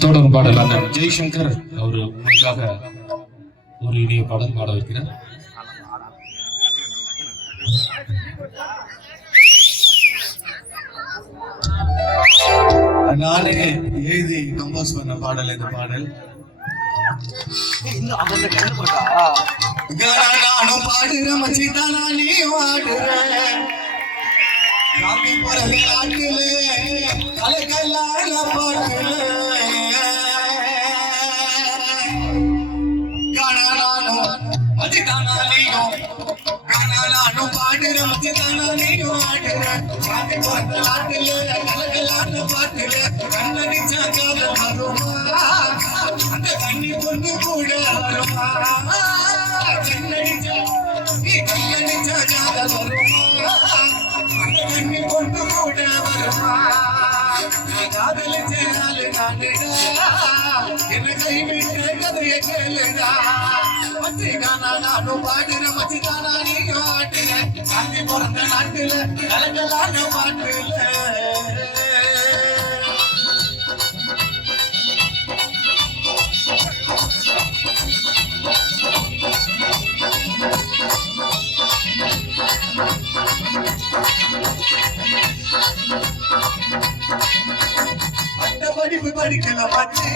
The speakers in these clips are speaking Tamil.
தொடரும் பாடல் அண்ணன் ஜெய்சங்கர் அவர் உங்களுக்காக ஒரு இனிய பாடல் பாட வைக்கிறார். நானே எழுதி கம்போஸ் பண்ண பாடல் இந்த பாடல். நானும் பாடுறேன் மச்சிதானா நீ வாடுற காமி பிறந்த நாட்டிலே கலக்கல்லான பாட்டுல மச்சிதானா நீயும் காணாலும் பாடுற மச்சிதானா நீயும் ஆடுற காமி பிறந்த நாட்டிலே கலக்கல்லான பாட்டுல கண்ணடிச்சா காதல் வருமா அந்த கண்ணி பொண்ணு கூட வருமா கண்ணடிச்சா நீ கண்ணடிச்சா காதல் வருமா அந்த கண்ணி பொண்ணு கூட வருமா நான் காதலிச்சேனாலே நானுடா என்ன கைவிட்ட கதையை கேளுடா மச்சிதானா நானும் பாடுற மச்சிதானா நீயும் ஆடுற காந்தி பிறந்த நாட்டுல கலக்கலான பாட்டுல படிப்பு படிக்கல பத்தி.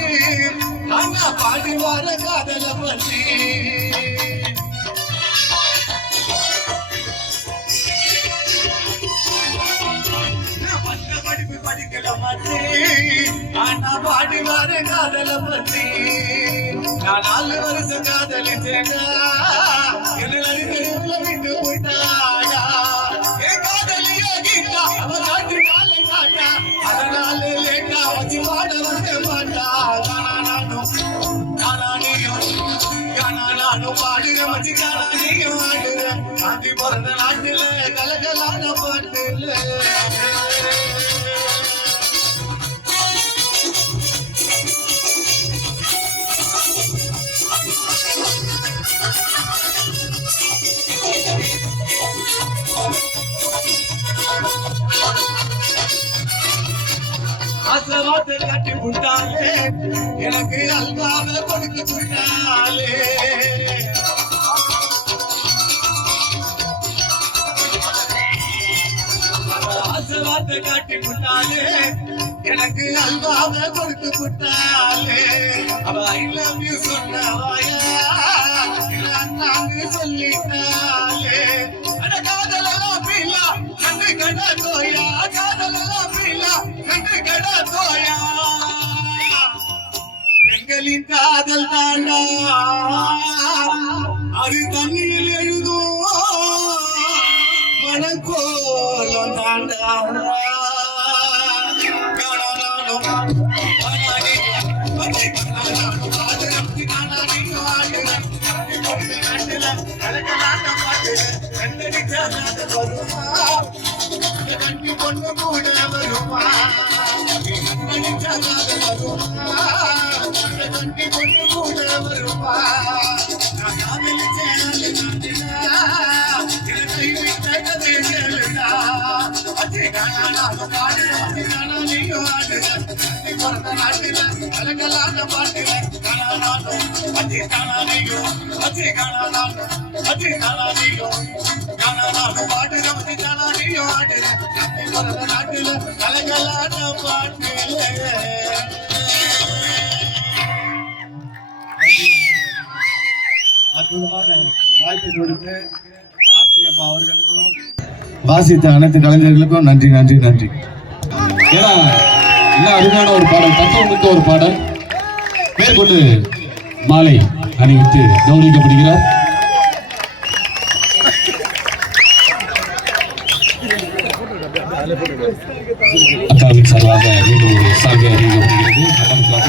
பாடி வர காதல பத்தி அந்த படிப்பு படிக்கல பத்தி ஆனா பாடி வர காதல பத்தி நான் நாலு வருஷம் காதலிச்சேனா என்ன தெருவுல விட்டு போயிட்டாயா என் காதலியோ கீதா அவ காட்டு நாளை காட்டா அதனால லேட்டா வச்சு பாட வர மாட்டா பாடுற மச்சி தானா நீயும் பிறந்த நாட்டுல கலகலான பாட்டுல ஆசவாத்தை கட்டி விட்டாலே எனக்கு அல்வாவை கொடுத்து விட்டாலே ஆசவாத்தை காட்டி விட்டாலே எனக்கு அல்வாவை கொடுத்து விட்டாலே அவ ஐ லவ் யூ சொன்னவாயா நாங்க சொல்லிட்டாலே அட காதலெல்லாம் பீலா கண்டு கட தோயா. காதலெல்லாம் பீலா கண்டு கட தோயா. எங்களின் காதல் தாண்டா. அது தண்ணியில் எழுதும் பொண்ணு கூட வருமா கண்டடிச்சா காதல் வருமா நாட்டுல கலக்கலான பாட்டுல அற்புதமான வாய்ப்பு கொடுத்து ஆர்த்தி அம்மா அவர்களுக்கும் வாசித்த அனைத்து கலைஞர்களுக்கும் நன்றி நன்றி நன்றி. ஏன்னா என்ன அருமையான ஒரு பாடல் தத்துவம் மிக்க ஒரு பாடல். மேற்கொண்டு மாலை அணிவித்து கௌரவிக்கப்படுகிறார். அக்காவின் சார்பாக மீண்டும் ஒரு சாங்கை அறிவிக்கப்படுகிறது. அக்காவுக்காக